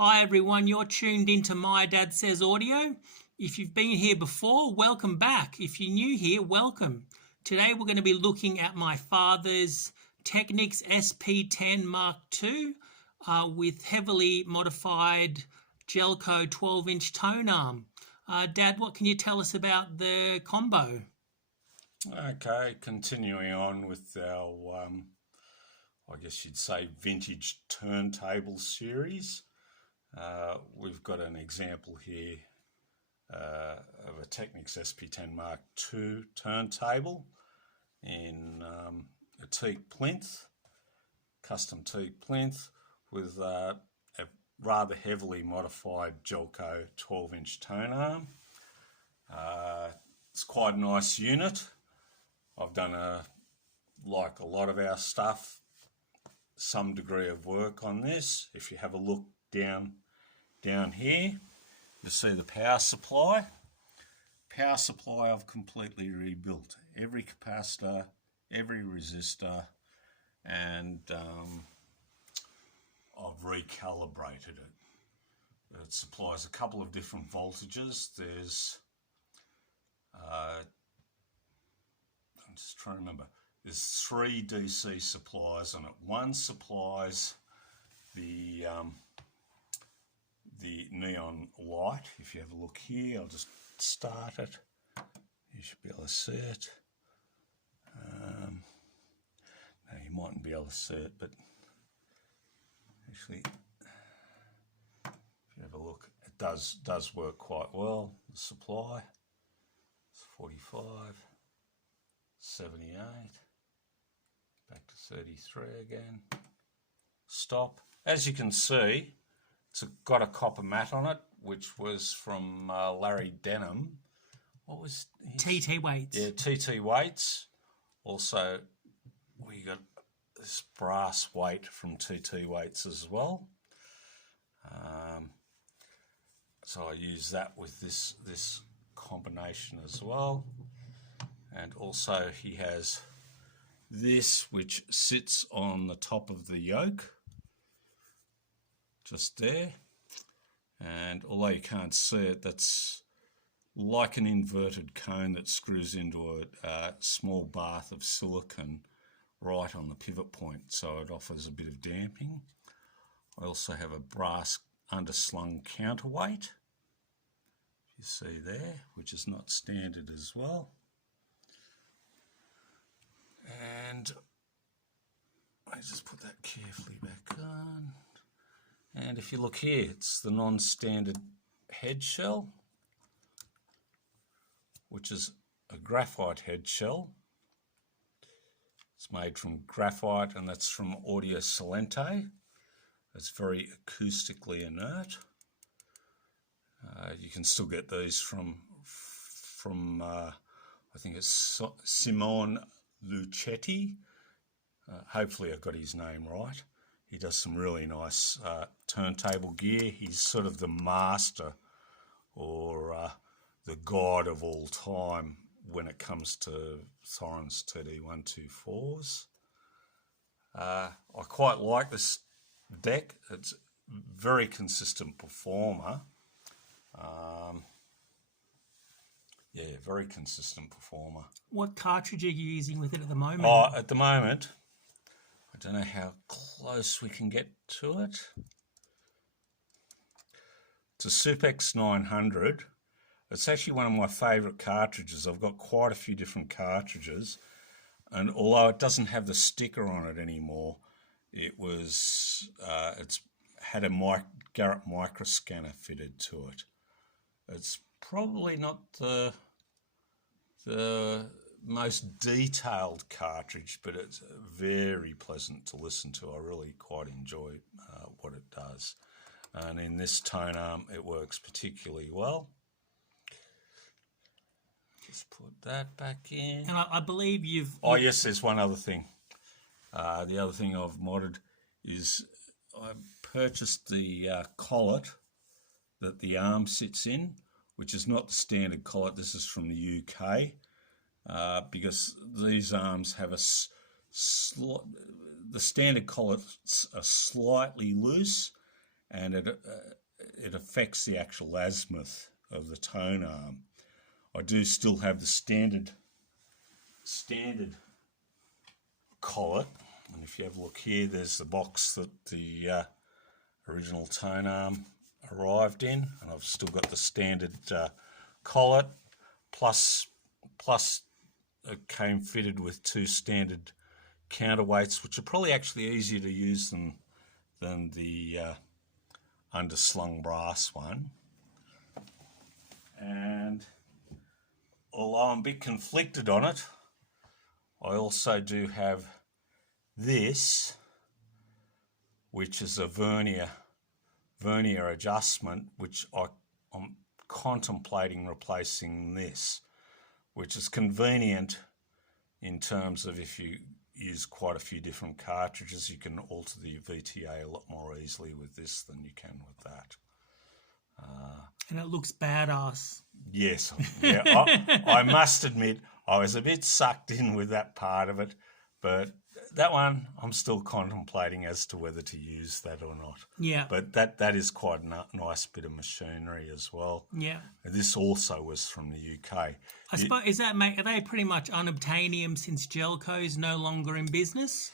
Hi everyone, you're tuned into My Dad Says Audio. If you've been here before, welcome back. If you're new here, welcome. Today we're going to be looking at my father's Technics Sp10mk2 with heavily modified Jelco 12-inch Tonearm. Dad, what can you tell us about the combo? Okay, continuing on with our, I guess you'd say, vintage turntable series. We've got an example here of a Technics Sp10mk2 turntable in a teak plinth, custom teak plinth with a rather heavily modified Jelco 12-inch tonearm. It's quite a nice unit. I've done, like a lot of our stuff, some degree of work on this. If you have a look down here, you see the power supply. Power supply I've completely rebuilt. Every capacitor, every resistor, and I've recalibrated it. It supplies a couple of different voltages. There's I'm just trying to remember. There's 3 DC supplies on it. One supplies the neon light. If you have a look here, I'll just start it. You should be able to see it. No, you mightn't be able to see it, but actually, if you have a look, it does work quite well. The supply is 45, 78, back to 33 again. Stop. As you can see, it's got a copper mat on it, which was from Larry Denham. What was his? TT weights. Yeah, TT weights. Also, we got this brass weight from TT weights as well. So I use that with this combination as well. And also he has this, which sits on the top of the yoke, just there. And although you can't see it, that's like an inverted cone that screws into a small bath of silicon right on the pivot point, so it offers a bit of damping. I also have a brass underslung counterweight, you see there, which is not standard as well. And I just put that carefully back on. And if you look here, it's the non-standard headshell, which is a graphite headshell. It's made from graphite, and that's from Audio Salente. It's very acoustically inert. You can still get these from I think it's Simone Lucetti. Hopefully I got his name right. He does some really nice turntable gear. He's sort of the master, or the god of all time when it comes to Thorens TD124s. I quite like this deck. It's a very consistent performer. Yeah, very consistent performer. What cartridge are you using with it at the moment? Oh, at the moment, I don't know how close we can get to it. It's a Supex 900. It's actually one of my favourite cartridges. I've got quite a few different cartridges, and although it doesn't have the sticker on it anymore, it's had a Garrett microscanner fitted to it. It's probably not the most detailed cartridge, but it's very pleasant to listen to. I really quite enjoy what it does. And in this tonearm, it works particularly well. Just put that back in. And I believe you've... Oh, yes, there's one other thing. The other thing I've modded is I purchased the collet that the arm sits in, which is not the standard collet. This is from the UK, because these arms have the standard collets are slightly loose, and it affects the actual azimuth of the tone arm. I do still have the standard collet, and if you have a look here, there's the box that the original tone arm arrived in, and I've still got the standard collet, plus it came fitted with 2 standard counterweights, which are probably actually easier to use than the underslung brass one. And although I'm a bit conflicted on it, I also do have this, which is a Vernier adjustment, which I'm contemplating replacing this, which is convenient in terms of if you use quite a few different cartridges, you can alter the VTA a lot more easily with this than you can with that. And it looks badass. Yes, yeah, I must admit I was a bit sucked in with that part of it, but that one I'm still contemplating as to whether to use that or not. Yeah. But that is quite a nice bit of machinery as well. Yeah. This also was from the UK. I suppose, are they pretty much unobtainium since Jelco is no longer in business?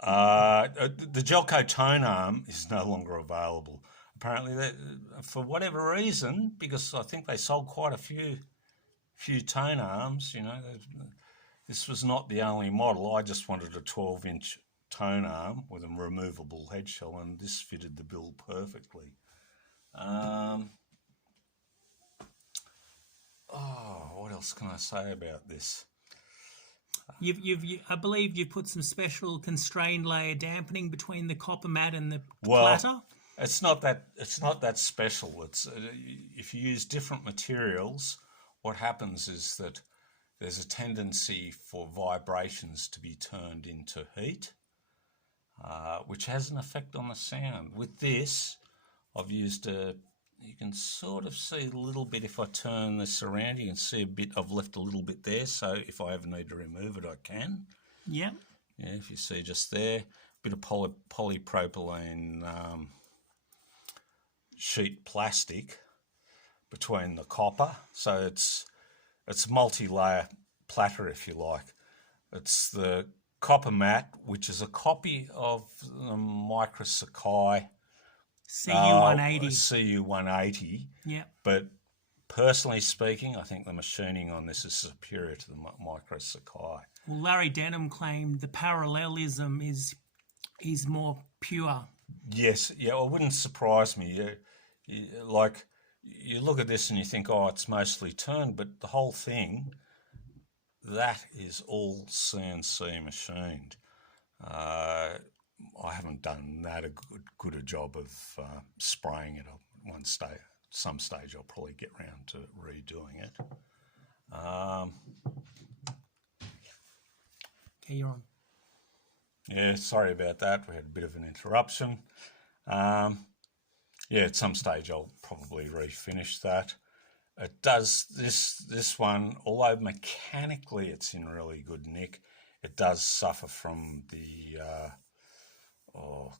The Jelco Tonearm is no longer available. Apparently, for whatever reason, because I think they sold quite a few tone arms, this was not the only model. I just wanted a 12-inch tone arm with a removable head shell, and this fitted the bill perfectly. What else can I say about this? I believe you've put some special constrained layer dampening between the copper mat and the platter. It's not that special. It's if you use different materials, what happens is that there's a tendency for vibrations to be turned into heat, which has an effect on the sound. With this, I've used you can sort of see a little bit if I turn this around. You can see a bit. I've left a little bit there, so if I ever need to remove it, I can. Yeah. Yeah, if you see just there, a bit of polypropylene sheet plastic between the copper, so it's multi-layer platter, if you like. It's the copper mat, which is a copy of the Micro Sakai CU180. CU180. Yeah. But personally speaking, I think the machining on this is superior to the Micro Sakai. Well, Larry Denham claimed the parallelism is more pure. Yes, yeah, it wouldn't surprise me. You look at this and you think, oh, it's mostly turned, but the whole thing, that is all CNC machined. I haven't done that good a job of spraying it at some stage I'll probably get round to redoing it. Okay, you're on. Yeah, sorry about that. We had a bit of an interruption. At some stage I'll probably refinish that. It does this one, although mechanically it's in really good nick, it does suffer from the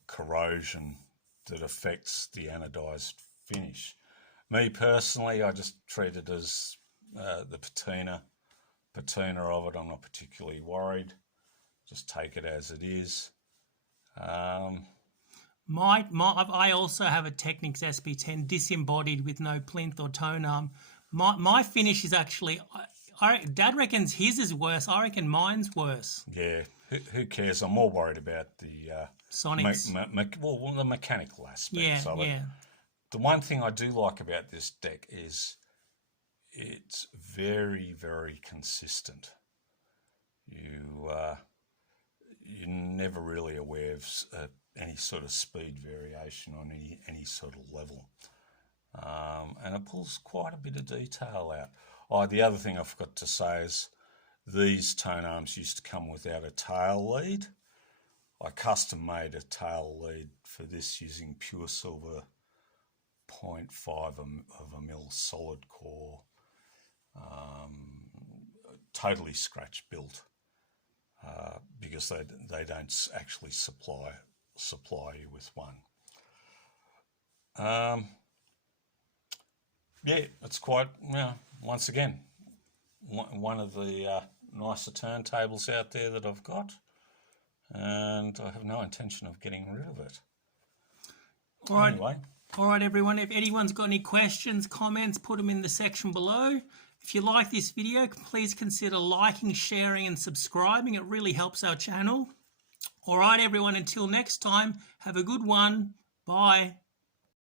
corrosion that affects the anodized finish. Me personally, I just treat it as the patina of it. I'm not particularly worried. Just take it as it is. I also have a Technics Sp10 disembodied with no plinth or tone arm. My finish is actually, Dad reckons his is worse. I reckon mine's worse. Yeah, who cares? I'm more worried about the sonics. The mechanical aspects of it. Yeah. The one thing I do like about this deck is it's very, very consistent. You're never really aware of any sort of speed variation on any sort of level. And it pulls quite a bit of detail out. Oh, the other thing I forgot to say is these tone arms used to come without a tail lead. I custom made a tail lead for this using pure silver 0.5 of a mil solid core, totally scratch built, because they don't actually supply you with one. Yeah, it's quite, once again, one of the nicer turntables out there that I've got, and I have no intention of getting rid of it. All right. Anyway. All right, everyone. If anyone's got any questions, comments, put them in the section below. If you like this video, please consider liking, sharing, and subscribing. It really helps our channel. All right, everyone. Until next time, have a good one. Bye.